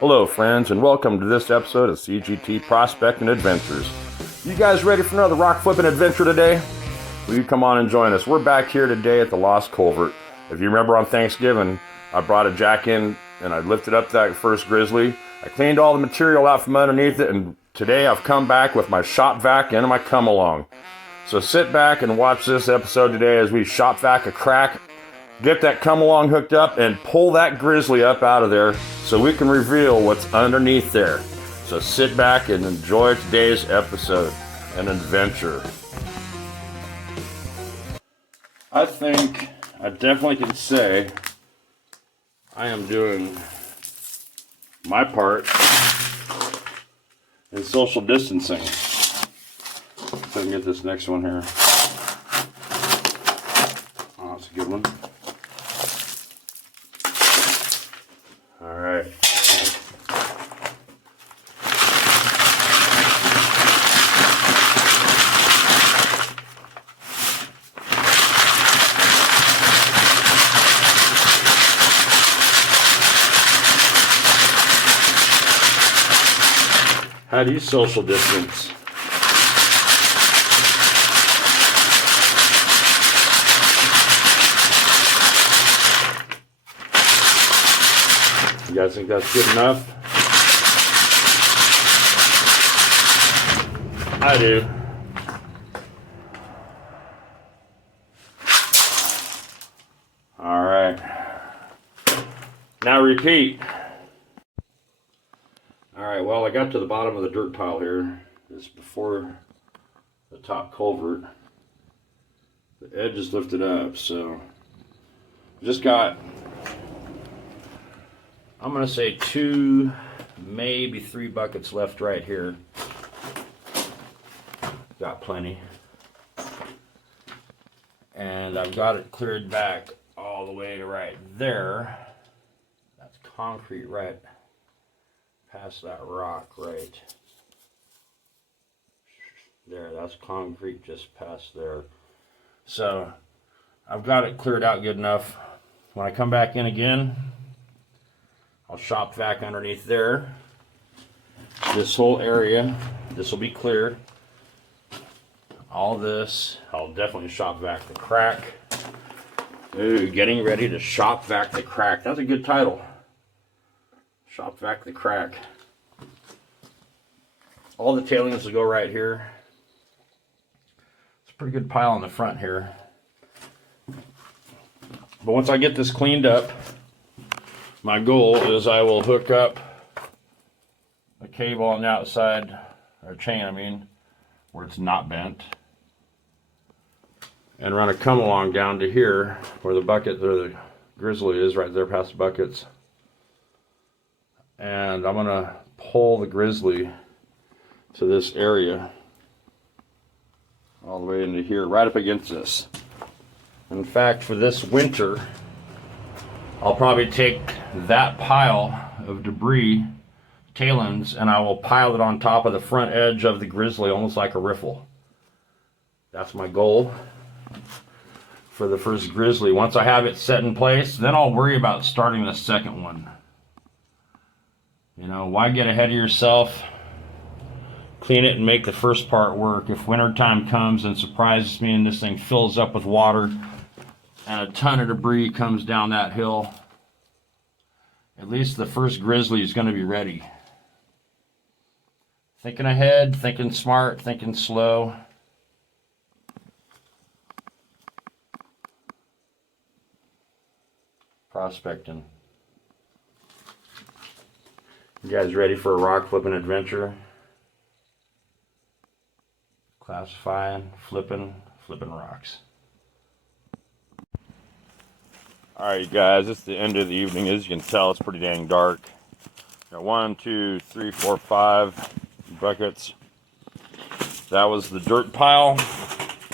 Hello, friends, and welcome to this episode of CGT Prospecting Adventures. You guys ready for another rock flipping adventure today? Will you come on and join us? We're back here today at the Lost Culvert. If you remember on Thanksgiving, I brought a jack in and I lifted up that first grizzly. I cleaned all the material out from underneath it, and today I've come back with my shop vac and my come along. So sit back and watch this episode today as we shop vac a crack, get that come along hooked up, and pull that grizzly up out of there so we can reveal what's underneath there. So sit back and enjoy today's episode, an adventure. I think I definitely can say I am doing my part in social distancing. If I can get this next one here. Oh, that's a good one. All right. How do you social distance? You guys think that's good enough? I do. All right. Now repeat. All right, well, I got to the bottom of the dirt pile here. It's before the top culvert. The edge is lifted up, so just got, I'm going to say 2, maybe 3 buckets left right here. Got plenty. And I've got it cleared back all the way to right there. That's concrete right past that rock right there. That's concrete just past there. So I've got it cleared out good enough. When I come back in again, I'll shop vac underneath there. This whole area, this will be clear. All this, I'll definitely shop vac the crack. Ooh, getting ready to shop vac the crack. That's a good title. Shop vac the crack. All the tailings will go right here. It's a pretty good pile in the front here. But once I get this cleaned up, my goal is I will hook up a cable on the outside, or chain I mean, where it's not bent, and run a come along down to here where the bucket or the grizzly is, right there past the buckets. And I'm gonna pull the grizzly to this area all the way into here, right up against this. In fact, for this winter, I'll probably take that pile of debris, tailings, and I will pile it on top of the front edge of the grizzly, almost like a riffle. That's my goal for the first grizzly. Once I have it set in place, then I'll worry about starting the second one. You know, why get ahead of yourself? Clean it and make the first part work. If winter time comes and surprises me and this thing fills up with water and a ton of debris comes down that hill, at least the first grizzly is going to be ready. Thinking ahead, thinking smart, thinking slow. Prospecting. You guys ready for a rock flipping adventure? Classifying, flipping rocks. Alright, you guys, it's the end of the evening. As you can tell, it's pretty dang dark. Got 1, 2, 3, 4, 5 buckets. That was the dirt pile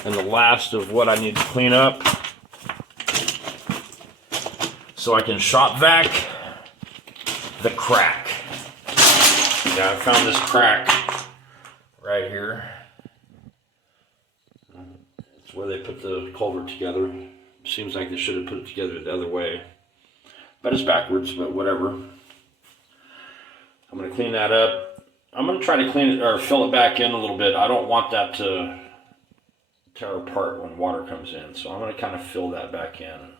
and the last of what I need to clean up so I can shop vac the crack. Yeah, I found this crack right here. It's where they put the culvert together. Seems like they should have put it together the other way. But it's backwards, but whatever. to clean that up. I'm going to try to clean it or fill it back in a little bit. I don't want that to tear apart when water comes in. So I'm going to kind of fill that back in.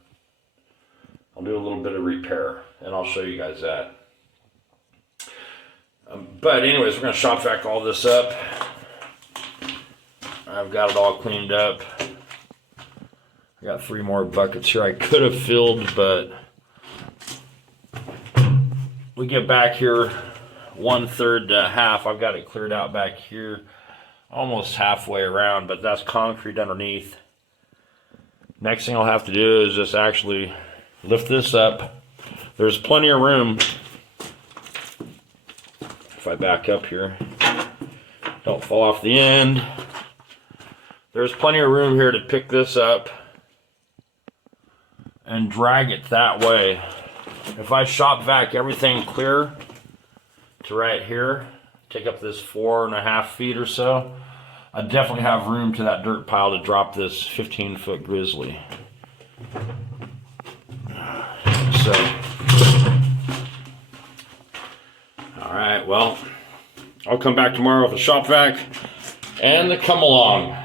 I'll do a little bit of repair and I'll show you guys that. But anyways, we're going to shop vac all this up. I've got it all cleaned up. I got 3 more buckets here I could have filled, but we get back here 1/3 to half. I've got it cleared out back here almost halfway around, but that's concrete underneath. Next thing I'll have to do is just actually lift this up. There's plenty of room. If I back up here, don't fall off the end. There's plenty of room here to pick this up and drag it that way. If I shop vac everything clear to right here, take up this 4.5 feet or so, I definitely have room to that dirt pile to drop this 15-foot grizzly. So, all right, well, I'll come back tomorrow with a shop vac and the come along.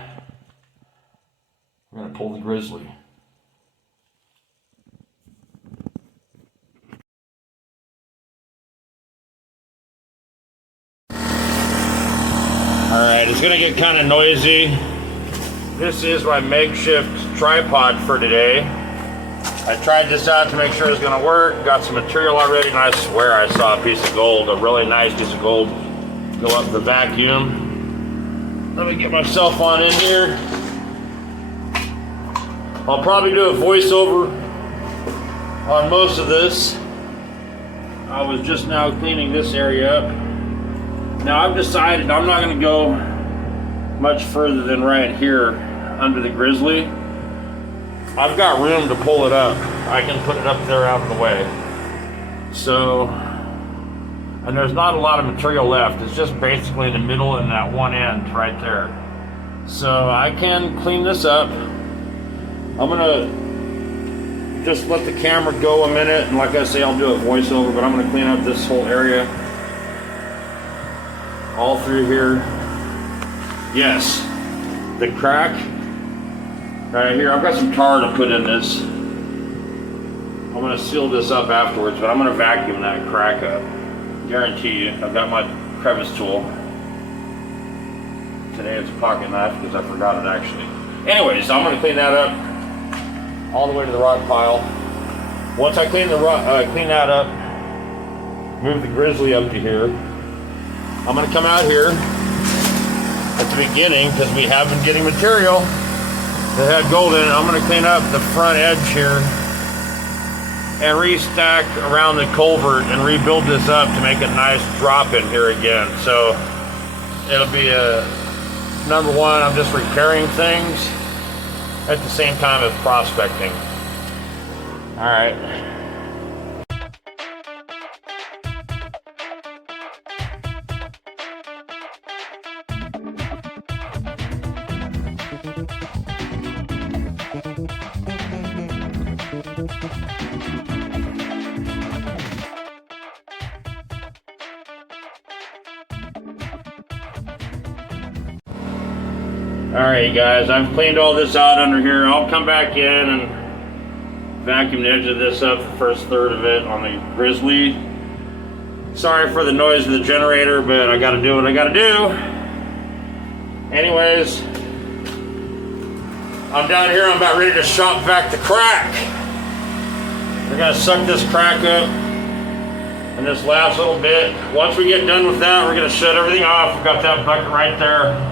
We're gonna pull the grizzly. Alright, it's gonna get kind of noisy. This is my makeshift tripod for today. I tried this out to make sure it's gonna work. Got some material already, and I swear I saw a piece of gold, a really nice piece of gold, go up the vacuum. Let me get myself on in here. I'll probably do a voiceover on most of this. I was just now cleaning this area up. Now I've decided I'm not going to go much further than right here under the grizzly. I've got room to pull it up. I can put it up there out of the way. So, and there's not a lot of material left. It's just basically in the middle and that one end right there. So I can clean this up. I'm going to just let the camera go a minute. And like I say, I'll do a voiceover, but I'm going to clean up this whole area. All through here. Yes, the crack right here. I've got some tar to put in this. I'm going to seal this up afterwards, but I'm going to vacuum that crack up. Guarantee you. I've got my crevice tool. Today it's a pocket knife because I forgot it actually. Anyways, I'm going to clean that up all the way to the rock pile. Once I clean that up, move the grizzly up to here. I'm going to come out here at the beginning because we have been getting material that had gold in it. I'm going to clean up the front edge here and restack around the culvert and rebuild this up to make a nice drop in here again. So it'll be number one, I'm just repairing things at the same time as prospecting. All right. Alright guys, I've cleaned all this out under here. I'll come back in and vacuum the edge of this up, the first third of it on the grizzly. Sorry for the noise of the generator, but I gotta do what I gotta do. Anyways, I'm down here, I'm about ready to shop vac the crack. We're gonna suck this crack up in this last little bit. Once we get done with that, we're gonna shut everything off. We've got that bucket right there.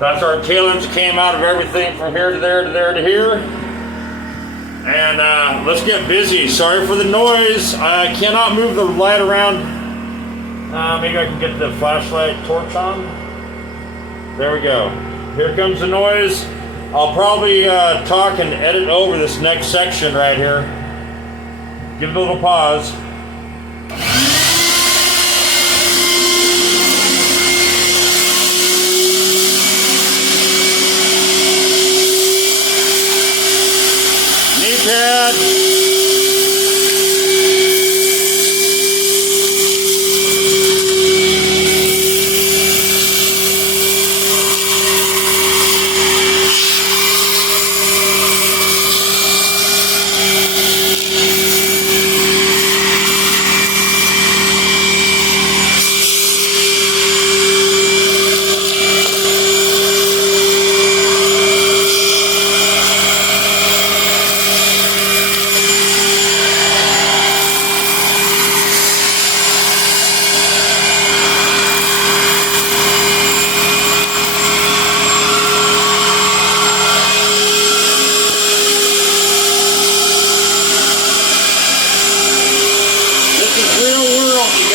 That's our tailings that came out of everything from here to there to there to here. And let's get busy. Sorry for the noise. I cannot move the light around. Maybe I can get the flashlight torch on. There we go. Here comes the noise. I'll probably talk and edit over this next section right here. Give it a little pause. Pad.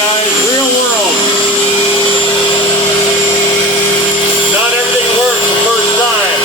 guys, real world. Not everything works the first time.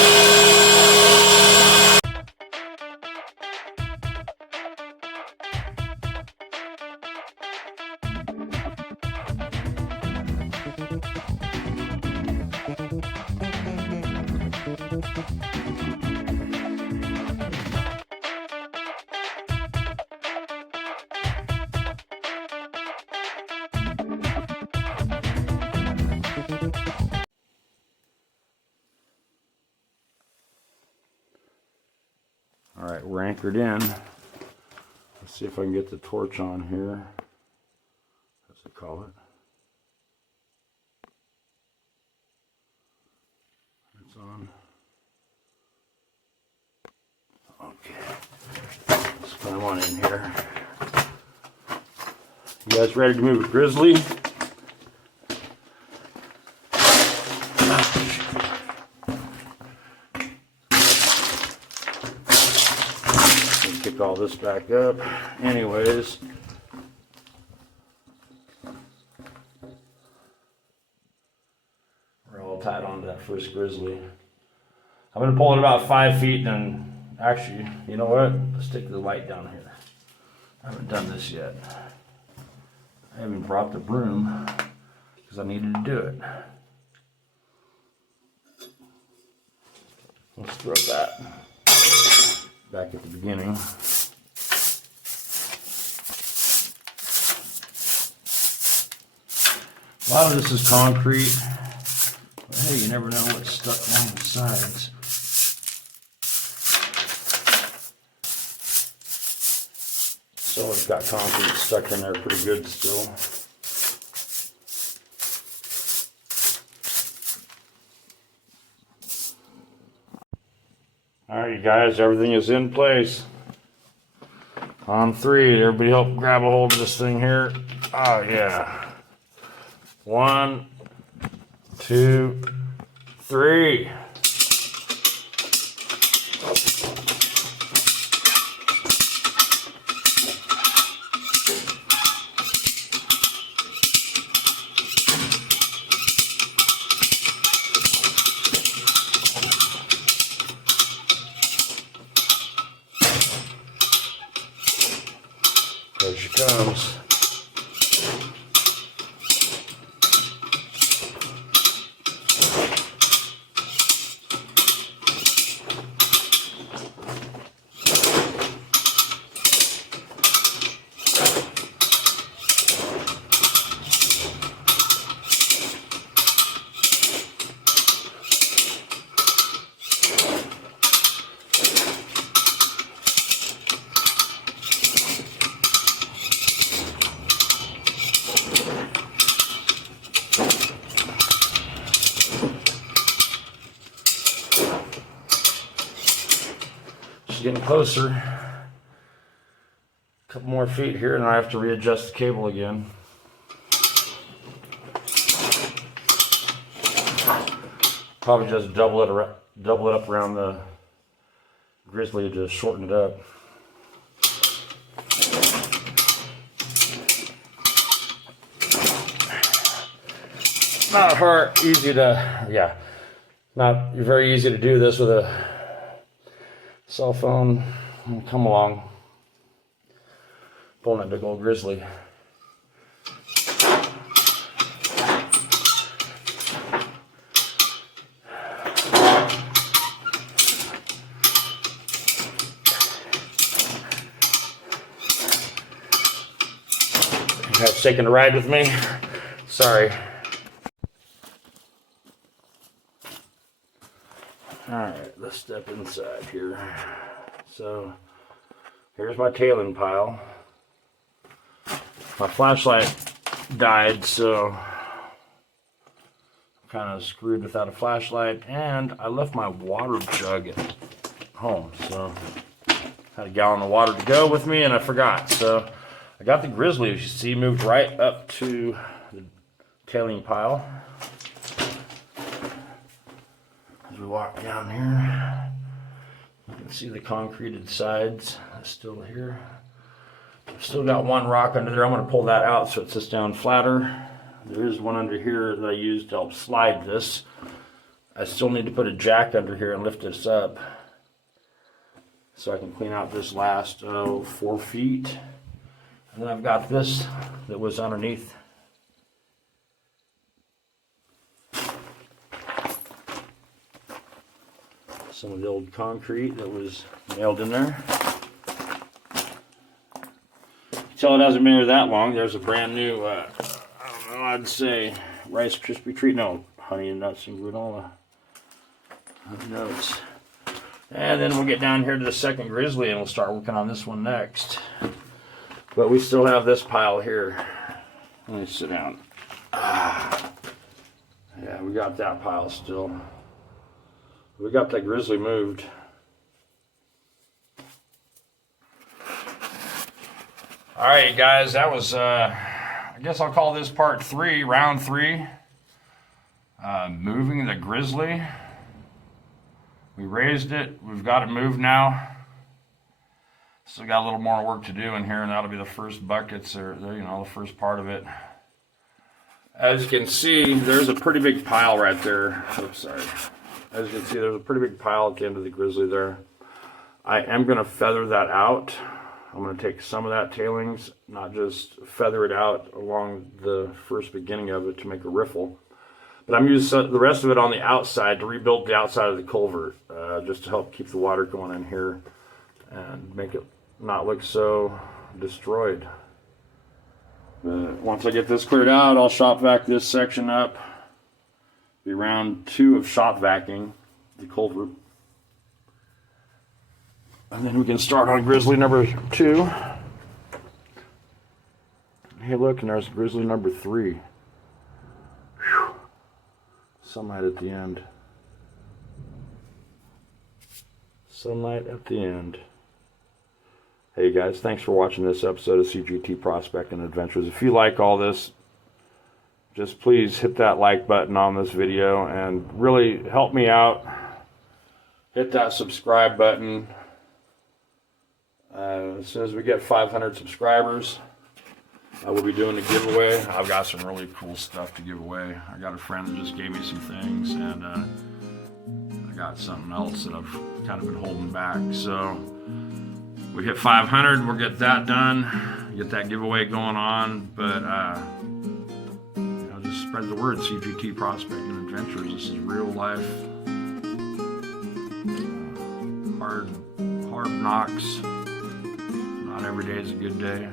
All right, we're anchored in. Let's see if I can get the torch on here. As they call it. It's on. Okay. Let's climb on in here. You guys ready to move a grizzly? Pick all this back up. Anyways, we're all tied onto that first grizzly. I'm going to pull it about 5 feet and actually, you know what? Let's take the light down here. I haven't done this yet. I haven't brought the broom because I needed to do it. Let's throw that back at the beginning. A lot of this is concrete, but hey, you never know what's stuck along the sides. So it's got concrete stuck in there pretty good still. Alright, you guys, everything is in place. On 3, everybody help grab a hold of this thing here. Oh yeah. 1, 2, 3. There she comes. Getting closer. A couple more feet here and I have to readjust the cable again. Probably just double it up around the grizzly to shorten it up. Not hard, easy to, yeah, not very easy to do this with a cell phone. Come along. Pulling that big old grizzly. You guys taking a ride with me? Sorry. Alright, let's step inside here. So, here's my tailing pile. My flashlight died, so I'm kind of screwed without a flashlight. And I left my water jug at home, so I had a gallon of water to go with me, and I forgot. So, I got the grizzly, as you see, moved right up to the tailing pile. As we walk down here, you can see the concreted sides still here. Still got one rock under there. I'm going to pull that out so it sits down flatter. There is one under here that I used to help slide this. I still need to put a jack under here and lift this up so I can clean out this last 4 feet. And then I've got this that was underneath. Some of the old concrete that was nailed in there. Tell it hasn't been here that long. There's a brand new, I don't know, I'd say Rice Krispie treat. No, honey and nuts and granola. Who knows? And then we'll get down here to the second grizzly and we'll start working on this one next. But we still have this pile here. Let me sit down. Yeah, we got that pile still. We got that grizzly moved. All right, guys, that was, I guess I'll call this part 3, round 3. Moving the grizzly. We raised it. We've got it moved now. Still got a little more work to do in here, and that'll be the first buckets, or the first part of it. As you can see, there's a pretty big pile right there. Oops, sorry. As you can see, there's a pretty big pile at the end of the grizzly there. I am going to feather that out. I'm going to take some of that tailings, not just feather it out along the first beginning of it to make a riffle. But I'm using the rest of it on the outside to rebuild the outside of the culvert, just to help keep the water going in here and make it not look so destroyed. Once I get this cleared out, I'll shop vac this section up. Be round 2 of shop vacuuming the culvert. And then we can start on grizzly number 2. Hey, look, and there's grizzly number 3. Whew. Sunlight at the end. Sunlight at the end. Hey guys, thanks for watching this episode of CGT Prospecting Adventures. If you like all this, just please hit that like button on this video and really help me out. Hit that subscribe button. As soon as we get 500 subscribers, I will be doing a giveaway. I've got some really cool stuff to give away. I got a friend that just gave me some things, and I got something else that I've kind of been holding back. So we hit 500, we'll get that done, get that giveaway going on. But just spread the word. CGT Prospecting Adventures. This is real life, hard knocks. Not every day is a good day.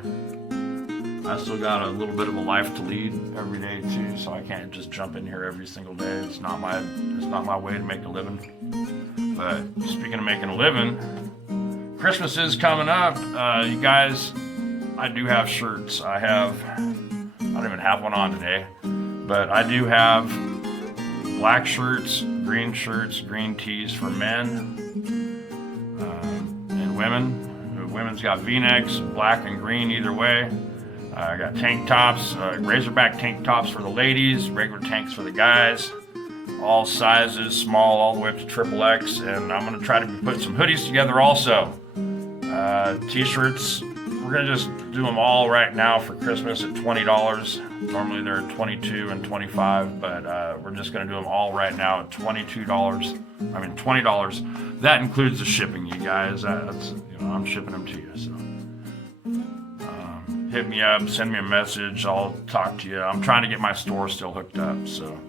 I still got a little bit of a life to lead every day too, so I can't just jump in here every single day. It's not my way to make a living. But speaking of making a living, Christmas is coming up. You guys, I do have shirts. I don't even have one on today, but I do have black shirts, green tees for men and women. Women's got V-necks, black and green either way. I got tank tops, razorback tank tops for the ladies, regular tanks for the guys, all sizes, small all the way up to XXX, and I'm going to try to put some hoodies together also. T-shirts, we're going to just do them all right now for Christmas at $20. Normally they're $22 and $25, but we're just going to do them all right now at $20. That includes the shipping, you guys. I'm shipping them to you, so hit me up, send me a message, I'll talk to you. I'm trying to get my store still hooked up, so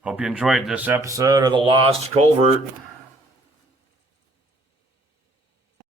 hope you enjoyed this episode of The Lost Culvert.